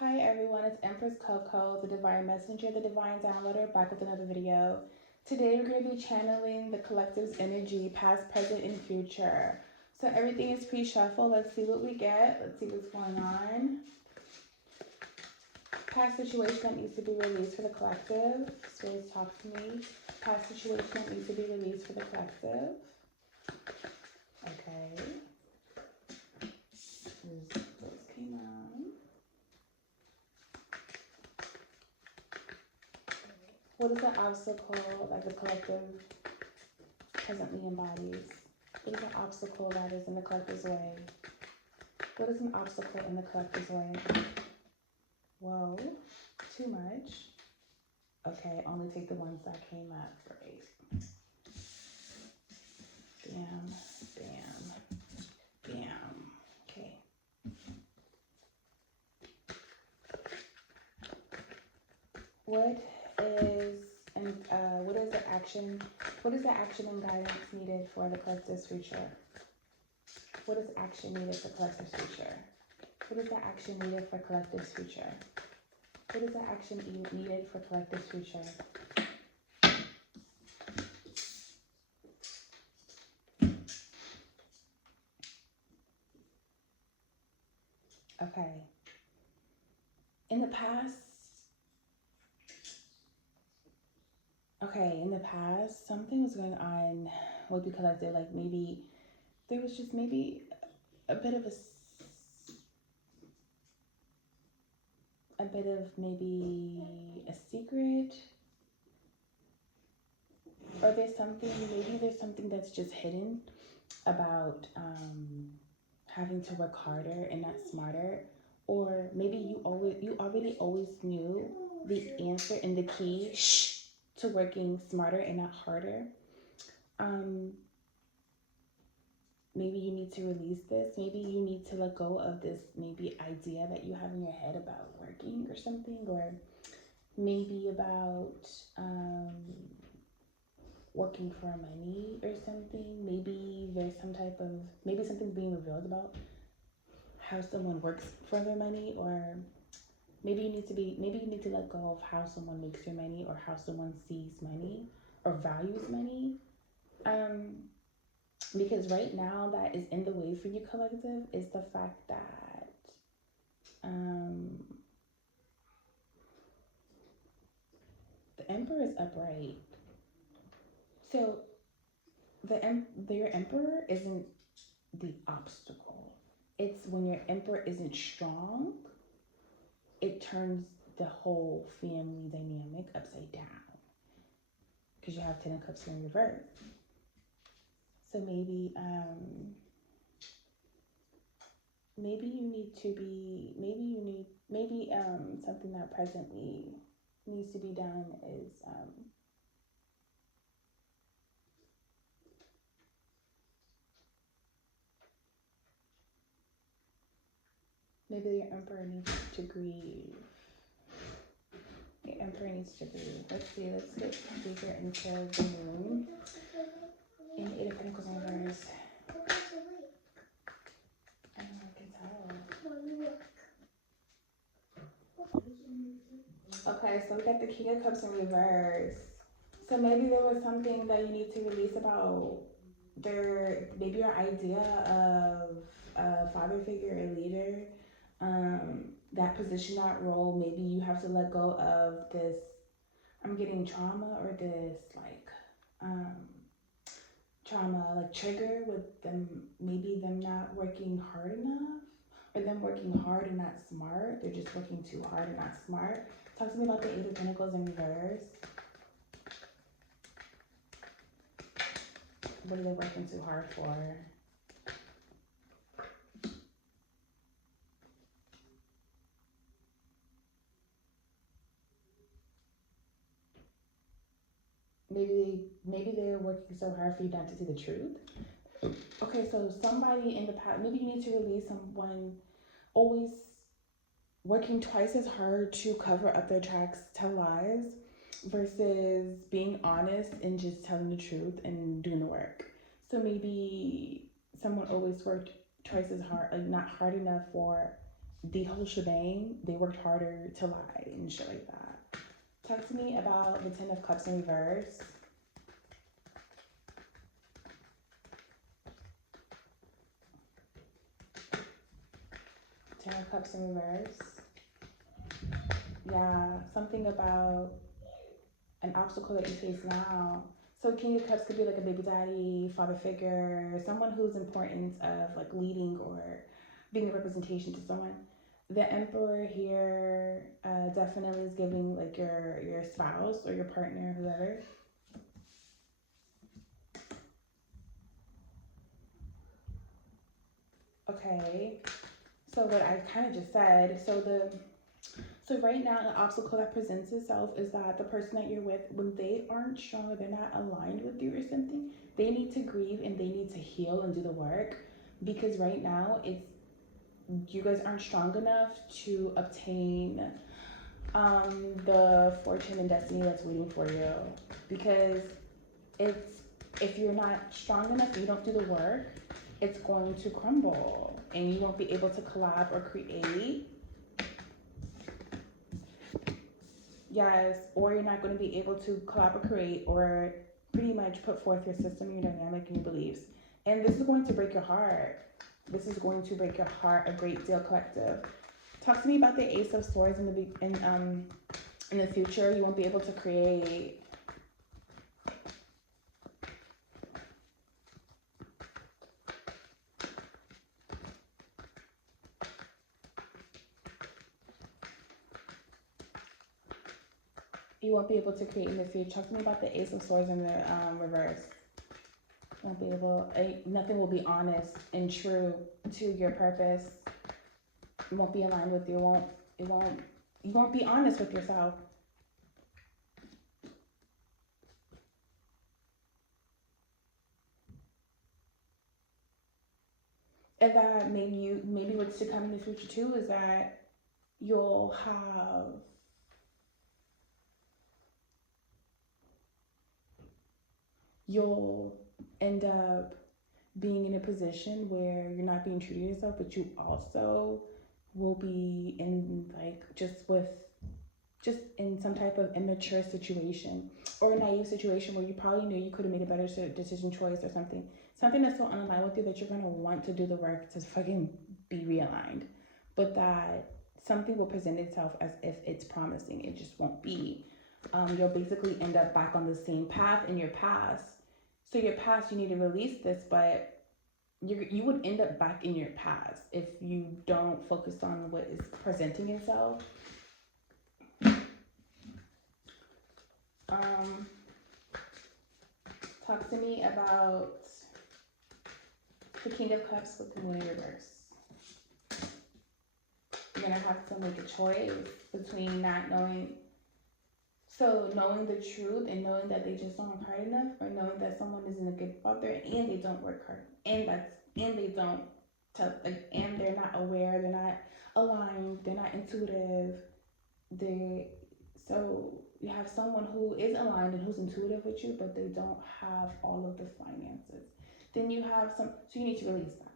Hi everyone, it's Empress Coco, the Divine Messenger, the Divine Downloader, back with another video. Today we're going to be channeling the collective's energy, past, present, and future. So everything is pre-shuffled. Let's see what we get. Let's see what's going on. Past situation that needs to be released for the collective. Spirits, talk to me. Past situation that needs to be released for the collective. Okay. Those came out. What is the obstacle that the collective presently embodies? What is an obstacle that is in the collective's way? What is an obstacle in the collective's way? Whoa, too much. Okay, only take the ones that came up. Great. Bam, bam, bam. Okay. What is the action? What is the action and guidance needed for the collective's future? What is action needed for collective's future? What is the action needed for collective's future? What is the action needed for collective's future? Okay. In the past, something was going on with the collective. Like maybe there was just maybe a bit of maybe a secret, or there's something that's just hidden about having to work harder and not smarter, or maybe you already always knew the answer and the key to working smarter and not harder. Maybe you need to release this. Maybe you need to let go of this maybe idea that you have in your head about working or something, or maybe about working for money or something. Maybe there's maybe something's being revealed about how someone works for their money, or maybe you need to let go of how someone makes your money, or how someone sees money or values money. Because right now that is in the way for you, collective, is the fact that the Emperor is upright. So your Emperor isn't the obstacle. It's when your Emperor isn't strong, it turns the whole family dynamic upside down. Because you have 10 of Cups in reverse. So maybe something that presently needs to be done is maybe your Emperor needs to grieve. Your Emperor needs to grieve. Let's see, let's get deeper into the moon in Eight of Pentacles in reverse. I know, I can tell. Okay, so we got the King of Cups in reverse. So maybe there was something that you need to release about maybe your idea of a father figure, a leader, that position, that role. Maybe you have to let go of this, I'm getting trauma, or this trauma like trigger with them, maybe them not working hard enough, or them working hard and not smart. They're just working too hard and not smart. Talk to me about the Eight of Pentacles in reverse. What are they working too hard for? Maybe they're working so hard for you not to see the truth. Okay, so somebody in the past, maybe you need to release someone always working twice as hard to cover up their tracks, tell lies, versus being honest and just telling the truth and doing the work. So maybe someone always worked twice as hard, like not hard enough for the whole shebang, they worked harder to lie and shit like that. Talk to me about the Ten of Cups in reverse. Ten of Cups in reverse. Yeah, something about an obstacle that you face now. So King of Cups could be like a baby daddy, father figure, someone who's important of like leading or being a representation to someone. The Emperor here definitely is giving like your spouse or your partner, whoever. Okay, so what I kind of just said. So right now, an obstacle that presents itself is that the person that you're with, when they aren't strong or they're not aligned with you or something, they need to grieve and they need to heal and do the work. Because right now, it's you guys aren't strong enough to obtain the fortune and destiny that's waiting for you. Because it's if you're not strong enough, you don't do the work, it's going to crumble and you won't be able to collab or create. Yes, or you're not going to be able to collaborate or pretty much put forth your system, your dynamic, and your beliefs. And this is going to break your heart. This is going to break your heart a great deal, collective. Talk to me about the Ace of Swords in the future. You won't be able to create. You won't be able to create in the future. Talk to me about the Ace of Swords in the reverse. You won't be able. Nothing will be honest and true to your purpose. It won't be aligned with you. You won't be honest with yourself. And that maybe what's to come in the future too is that you'll have you'll end up being in a position where you're not being true to yourself, but you also will be in like just in some type of immature situation or a naive situation where you probably knew you could have made a better decision choice or something that's so unaligned with you that you're going to want to do the work to fucking be realigned, but that something will present itself as if it's promising. It just won't be. You'll basically end up back on the same path in your past. So your past, you need to release this, but you would end up back in your past if you don't focus on what is presenting itself. Talk to me about the King of Cups with the Moon in reverse. You're gonna have to make a choice between not knowing, so knowing the truth and knowing that they just don't work hard enough, or knowing that someone isn't a good father and they don't work hard, and they don't and they're not aware, they're not aligned, they're not intuitive. So you have someone who is aligned and who's intuitive with you, but they don't have all of the finances. Then you have so you need to release that.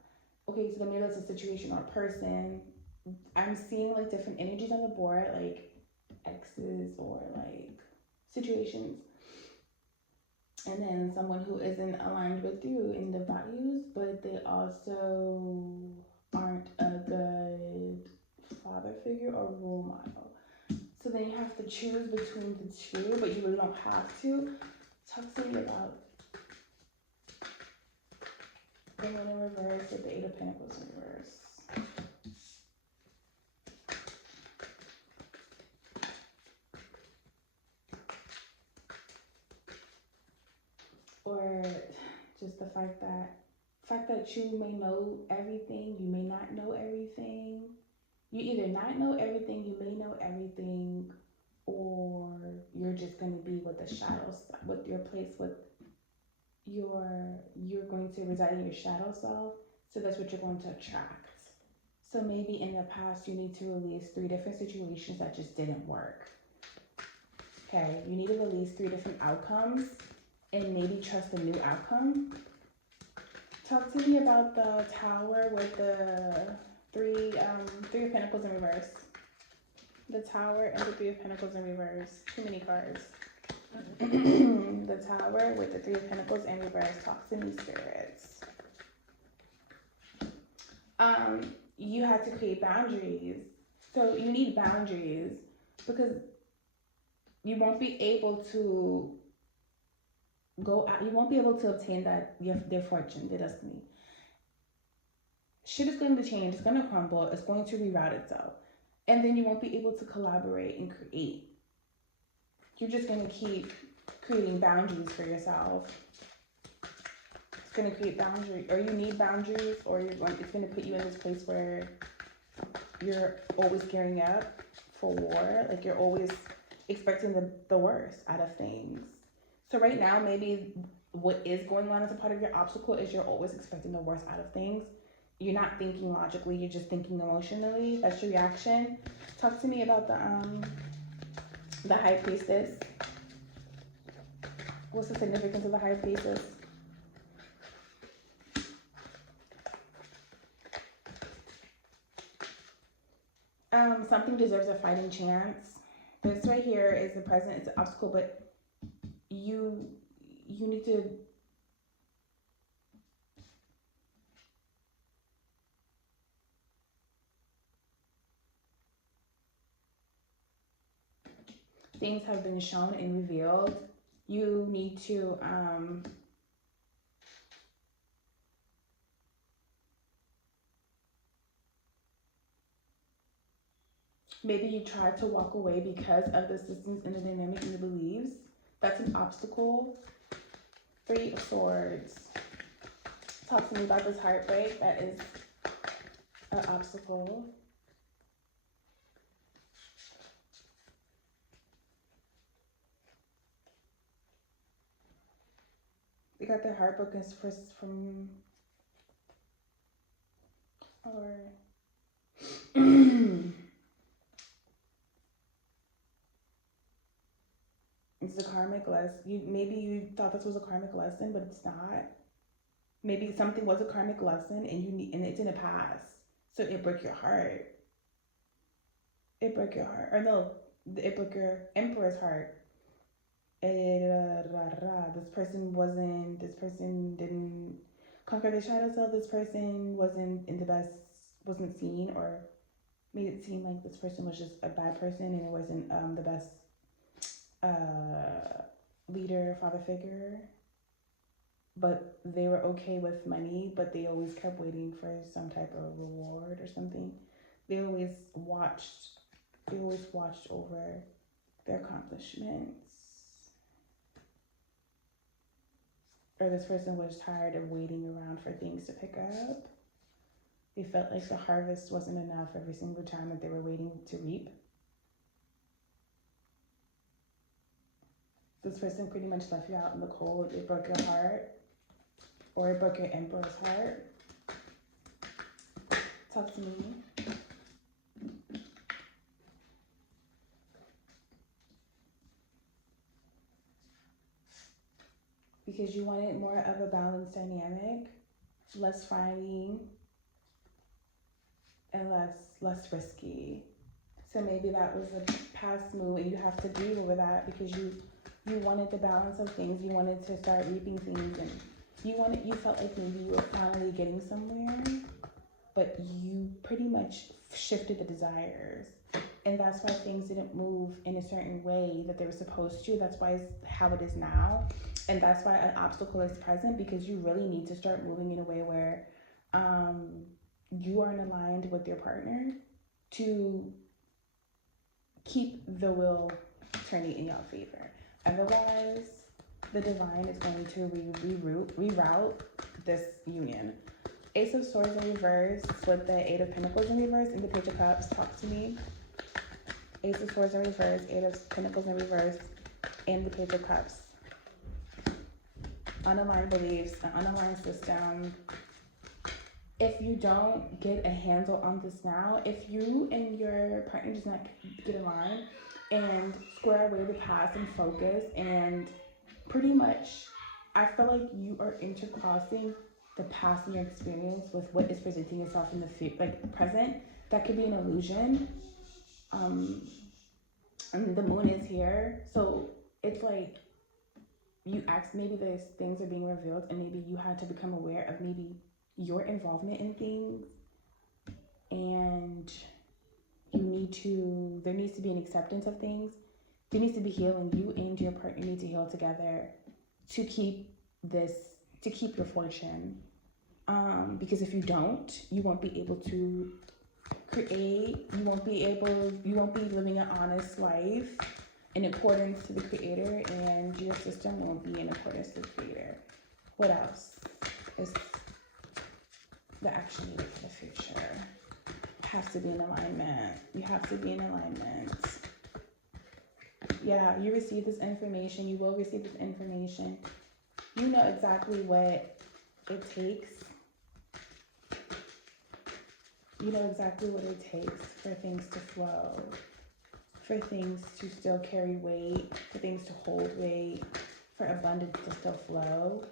Okay, so then maybe that's a situation or a person. I'm seeing like different energies on the board, like exes or like situations. And then someone who isn't aligned with you in the values, but they also aren't a good father figure or role model. So then you have to choose between the two, but you really don't have to. Talk to me about the Moon in reverse with the Eight of Pentacles in reverse. Or just the fact that you may know everything, you may not know everything. You either not know everything, you may know everything, or you're just going to be with the shadows, with your place, with you're going to reside in your shadow self. So that's what you're going to attract. So maybe in the past you need to release 3 different situations that just didn't work. Okay, you need to release 3 different outcomes and maybe trust a new outcome. Talk to me about the Tower with the Three of Pentacles in reverse. The Tower and the Three of Pentacles in reverse. Too many cards. The Tower with the Three of Pentacles in reverse. Talk to me, spirits. You had to create boundaries. So you need boundaries because you won't be able to go out, you won't be able to obtain their fortune, their destiny. Shit is going to change, it's going to crumble, it's going to reroute itself. And then you won't be able to collaborate and create. You're just going to keep creating boundaries for yourself. It's going to create boundaries, or you need boundaries, or it's going to put you in this place where you're always gearing up for war. Like you're always expecting the worst out of things. So right now, maybe what is going on as a part of your obstacle is you're always expecting the worst out of things. You're not thinking logically, you're just thinking emotionally. That's your reaction. Talk to me about the High Priestess. What's the significance of the High Priestess? Something deserves a fighting chance. This right here is the present, it's an obstacle, but you need to things have been shown and revealed. You need to maybe you try to walk away because of the systems and the dynamic and the beliefs. That's an obstacle. Three of Swords. Talk to me about this heartbreak. That is an obstacle. We got the heartbroken from or it's a karmic lesson. Maybe you thought this was a karmic lesson, but it's not. Maybe something was a karmic lesson and it's in the past. So it broke your heart. It broke your heart. Or no, it broke your Emperor's heart. This person didn't conquer the shadow self. This person wasn't seen, or made it seem like this person was just a bad person and it wasn't the best leader, father figure. But they were okay with money, but they always kept waiting for some type of reward or something. They always watched over their accomplishments. Or this person was tired of waiting around for things to pick up. They felt like the harvest wasn't enough every single time that they were waiting to reap. This person pretty much left you out in the cold. It broke your heart. Or it broke your Emperor's heart. Talk to me. Because you wanted more of a balanced dynamic, less fighting, and less risky. So maybe that was a past move and you have to grieve over that because you wanted the balance of things. You wanted to start reaping things, and you felt like maybe you were finally getting somewhere, but you pretty much shifted the desires. And that's why things didn't move in a certain way that they were supposed to. That's why it's how it is now. And that's why an obstacle is present, because you really need to start moving in a way where you are aligned with your partner to keep the wheel turning in your favor. Otherwise, the divine is going to reroute this union. Ace of Swords in reverse with the Eight of Pentacles in reverse and the Page of Cups. Talk to me. Ace of Swords in reverse, Eight of Pentacles in reverse, and the Page of Cups. Unaligned beliefs, an unaligned system. If you don't get a handle on this now, if you and your partner does not get aligned and square away the past and focus, and pretty much, I feel like you are intercrossing the past and your experience with what is presenting itself in the present, that could be an illusion. Um, and the moon is here, so it's like you ask, maybe there's things are being revealed, and maybe you had to become aware of maybe your involvement in things, and there needs to be an acceptance of things. There needs to be healing. You and your partner need to heal together to keep this, to keep your fortune. Because if you don't, you won't be able to create, you won't be living an honest life in accordance to the creator, and your system won't be in accordance to the creator. What else is the action needed for the future? Has to be in alignment. You have to be in alignment. Yeah, you receive this information. You will receive this information. You know exactly what it takes. You know exactly what it takes for things to flow, for things to still carry weight, for things to hold weight, for abundance to still flow.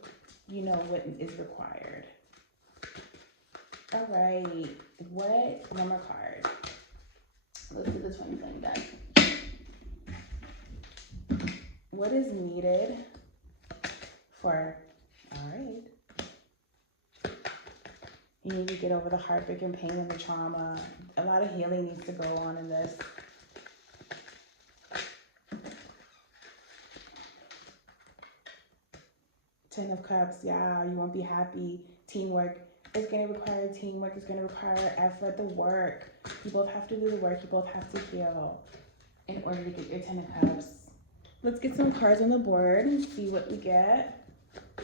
You know what is required. All right, one more card. Let's do the twin flame deck. What is needed for, all right. You need to get over the heartbreak and pain and the trauma. A lot of healing needs to go on in this. Ten of Cups, yeah, you won't be happy. Teamwork. It's going to require teamwork. It's going to require effort, the work. You both have to do the work. You both have to heal in order to get your Ten of Cups. Let's get some cards on the board and see what we get.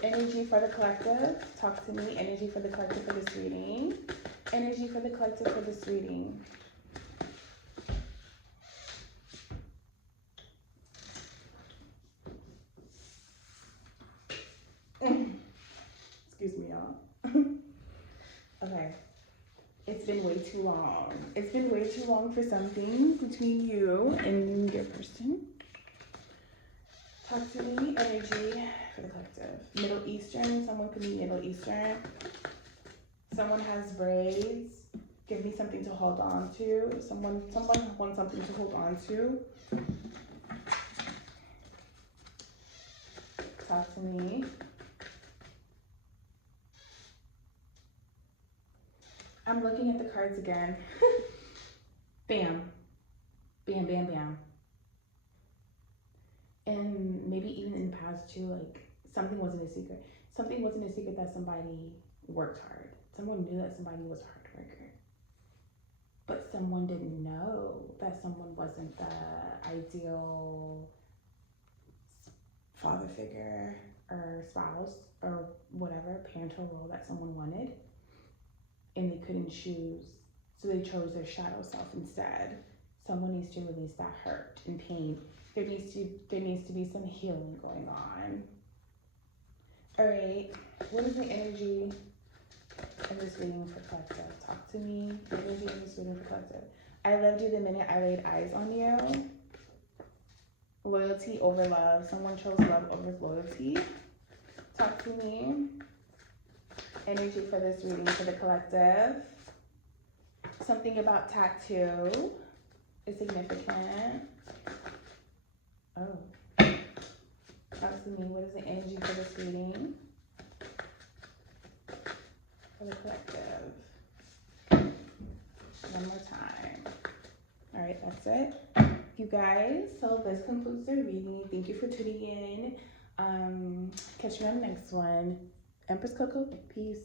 Energy for the collective. Talk to me. Energy for the collective for this reading. Energy for the collective for this reading. Excuse me, y'all. Okay. It's been way too long. It's been way too long for something between you and your person. Talk to me. Energy for the collective. Middle Eastern. Someone could be Middle Eastern. Someone has braids. Give me something to hold on to. Someone wants something to hold on to. Talk to me. I'm looking at the cards again. Bam. Bam, bam, bam. And maybe even in the past too, like something wasn't a secret. Something wasn't a secret that somebody worked hard. Someone knew that somebody was a hard worker. But someone didn't know that someone wasn't the ideal father figure or spouse or whatever parental role that someone wanted. And they couldn't choose. So they chose their shadow self instead. Someone needs to release that hurt and pain. There needs to be some healing going on. All right, what is the energy in this reading for collective? Talk to me. Energy in this reading for collective. I loved you the minute I laid eyes on you. Loyalty over love. Someone chose love over loyalty. Talk to me. Energy for this reading for the collective. Something about tattoo is significant. Oh. Talk to me. What is the energy for this reading for the collective? One more time. All right, that's it. You guys, so this concludes the reading. Thank you for tuning in. Catch you on the next one. Empress Coco, peace.